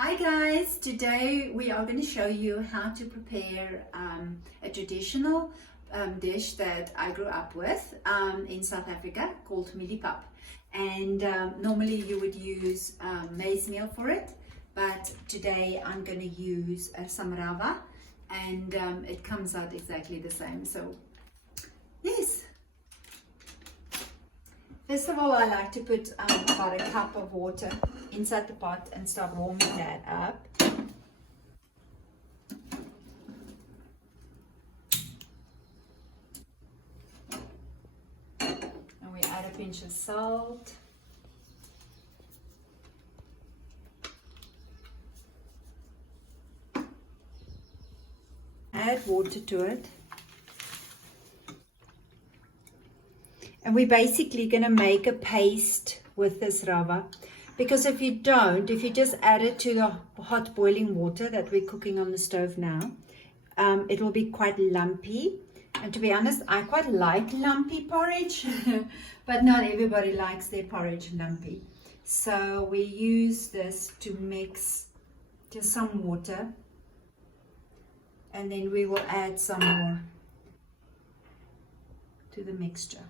Hi guys, today we are going to show you how to prepare a traditional dish that I grew up with in South Africa called Mieliepap. And normally you would use maize meal for it, but today I'm going to use some Rawa, and it comes out exactly the same. So yes. First of all, I like to put about a cup of water inside the pot and start warming that up. And we add a pinch of salt. Add water to it. And we're basically going to make a paste with this Rawa, because if you just add it to the hot boiling water that we're cooking on the stove now, it will be quite lumpy. And to be honest, I quite like lumpy porridge, but not everybody likes their porridge lumpy. So we use this to mix just some water, and then we will add some more to the mixture.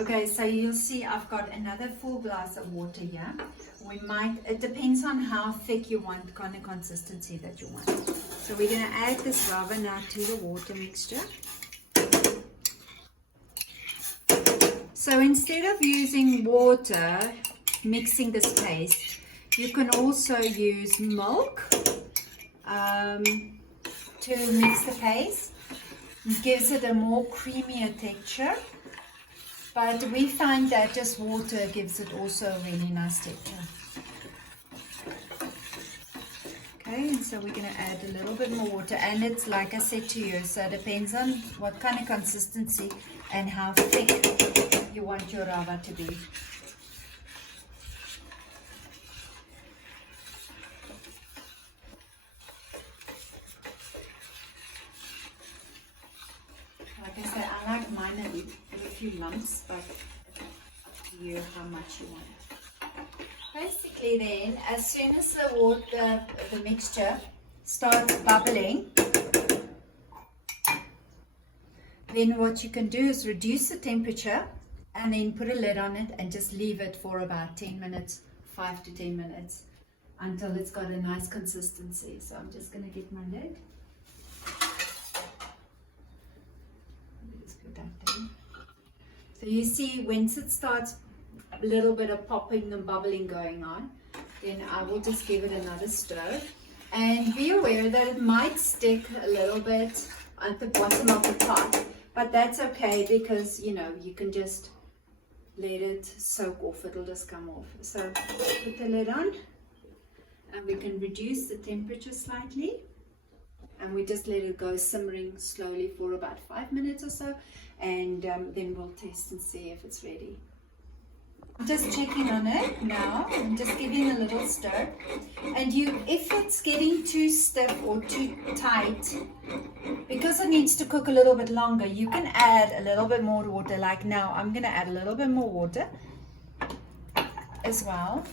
Okay, so you'll see I've got another full glass of water here. It depends on how thick you want, kind of consistency that you want. So we're going to add this Rawa now to the water mixture. So instead of using water, mixing this paste, you can also use milk to mix the paste. It gives it a more creamier texture. But we find that just water gives it also a really nice texture. Okay, and so we're going to add a little bit more water. And it's like I said to you, so it depends on what kind of consistency and how thick you want your Rawa to be. Like I said, I like mine a few lumps, but up to you how much you want. Basically then, as soon as the mixture starts bubbling, then what you can do is reduce the temperature and then put a lid on it and just leave it for about 10 minutes, 5 to 10 minutes, until it's got a nice consistency. So I'm just going to get my lid. So you see, once it starts a little bit of popping and bubbling going on, then I will just give it another stir. And be aware that it might stick a little bit at the bottom of the pot, but that's okay, because you can just let it soak off, it'll just come off. So put the lid on, and we can reduce the temperature slightly. And we just let it go simmering slowly for about 5 minutes or so, and then we'll test and see if it's ready. I'm just checking on it now. I'm just giving a little stir. And if it's getting too stiff or too tight, because it needs to cook a little bit longer, you can add a little bit more water. Like now, I'm going to add a little bit more water as well,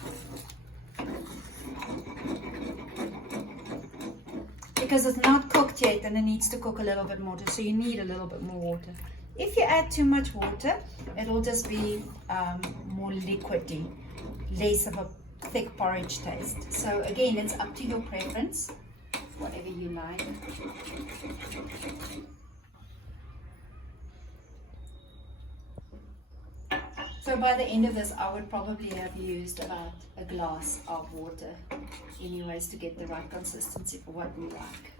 because it's not cooked yet and it needs to cook a little bit more, so you need a little bit more water. If you add too much water, it'll just be more liquidy, less of a thick porridge taste. So again, it's up to your preference, whatever you like. So by the end of this, I would probably have used about a glass of water anyways, to get the right consistency for what we like.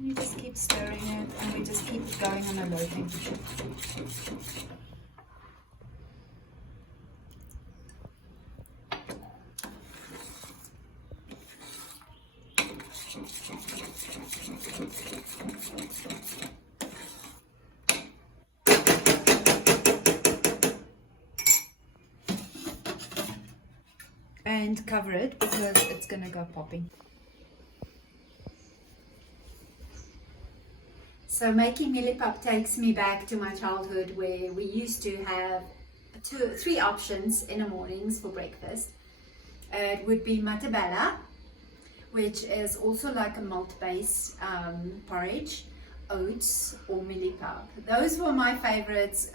You just keep stirring it, and we just keep it going on a low temperature. and cover it because it's going to go popping. So making Mieliepap takes me back to my childhood where we used to have three options in the mornings for breakfast. It would be matabella, which is also like a malt-based porridge, oats, or Mieliepap. Those were my favorites,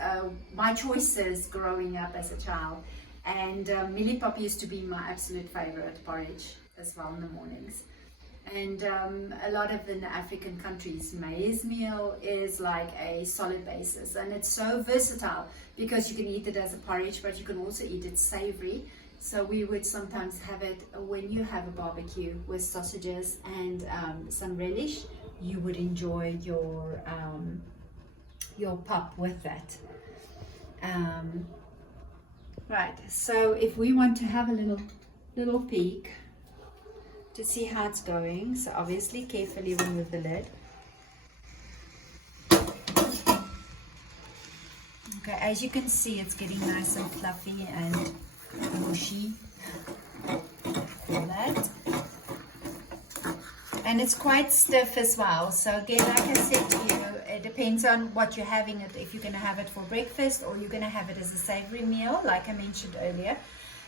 my choices growing up as a child. And Mieliepap used to be my absolute favorite porridge as well in the mornings. And a lot of in the African countries, maize meal is like a solid basis, and it's so versatile because you can eat it as a porridge, but you can also eat it savory. So we would sometimes have it when you have a barbecue with sausages and some relish. You would enjoy your pap with that. Right. So if we want to have a little peek to see how it's going, so obviously carefully remove the lid. Okay, as you can see, it's getting nice and fluffy and mushy. That. And it's quite stiff as well. So again, like I said to you, it depends on what you're having it. If you're going to have it for breakfast or you're going to have it as a savory meal, like I mentioned earlier.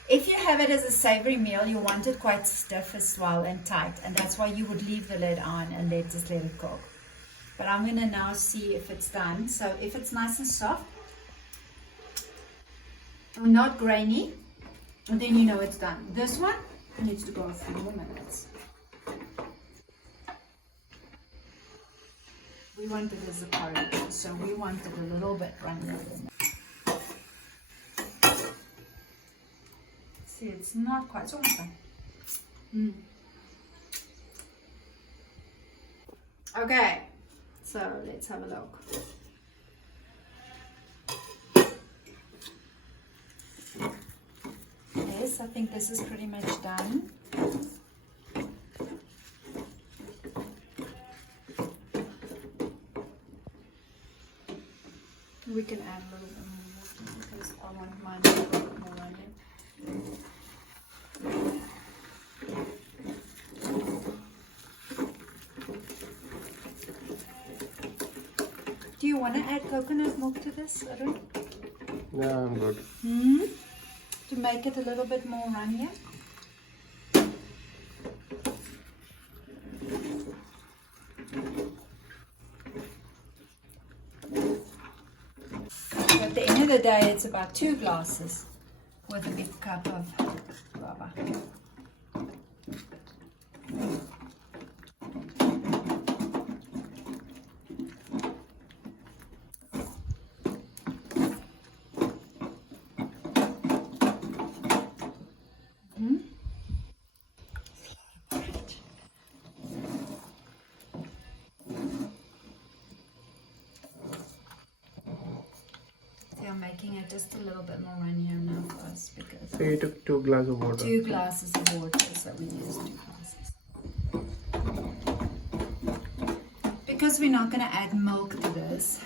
If you have it as a savory meal, you want it quite stiff as well and tight, and that's why you would leave the lid on and just let it cook. But I'm going to now see if it's done. So if it's nice and soft, not grainy, and then you know it's done. This one needs to go a few more minutes. We want it as a porridge, so we want it a little bit runnier than that. See, it's not quite so much. Okay, so let's have a look. Yes, I think this is pretty much done. We can add a little bit more water because I want mine a little bit more runny. Do you want to add coconut milk to this? I don't. Yeah, I'm good. To make it a little bit more runnier. At the end of the day, it's about 2 glasses with a big cup of Rawa. I'm making it just a little bit more runnier now for us because So you took 2 glasses of water. 2 glasses of water, so we use 2 glasses. Because we're not going to add milk to this.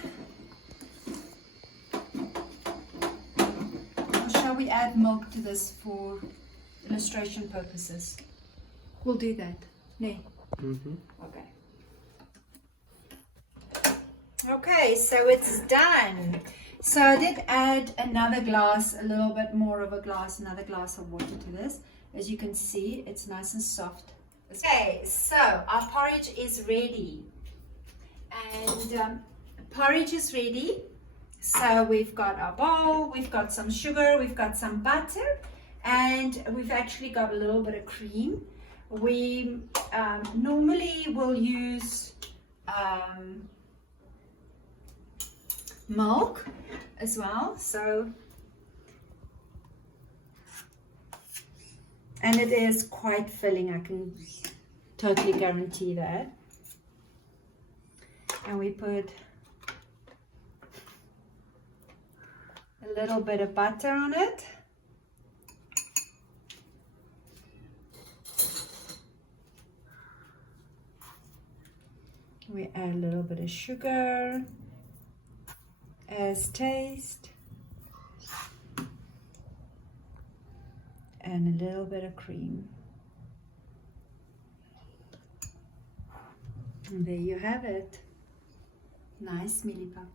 Or shall we add milk to this for illustration purposes? We'll do that. Nee. Okay. Okay, so it's done. So I did add another glass, a little bit more of a glass, another glass of water to this. As you can see, it's nice and soft. Okay, so our porridge is ready. And porridge is ready. So we've got our bowl, we've got some sugar, we've got some butter, and we've actually got a little bit of cream. We normally will use milk as well, so, and it is quite filling, I can totally guarantee that. And we put a little bit of butter on it. We add a little bit of sugar as taste, and a little bit of cream. And there you have it. Nice mieliepap.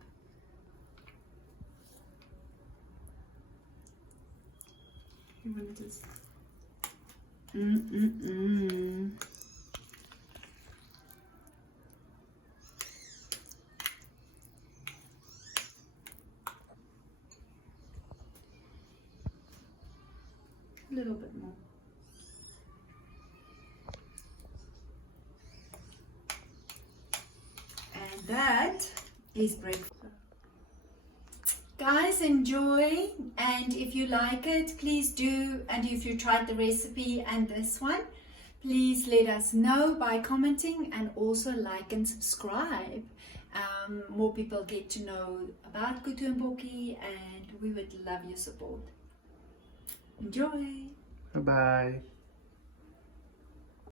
You want to just... A little bit more. And that is breakfast. Guys, enjoy, and if you like it, please do, and if you tried the recipe and this one, please let us know by commenting, and also like and subscribe. More people get to know about Kuttuandbokkie, and we would love your support. Enjoy! Bye bye.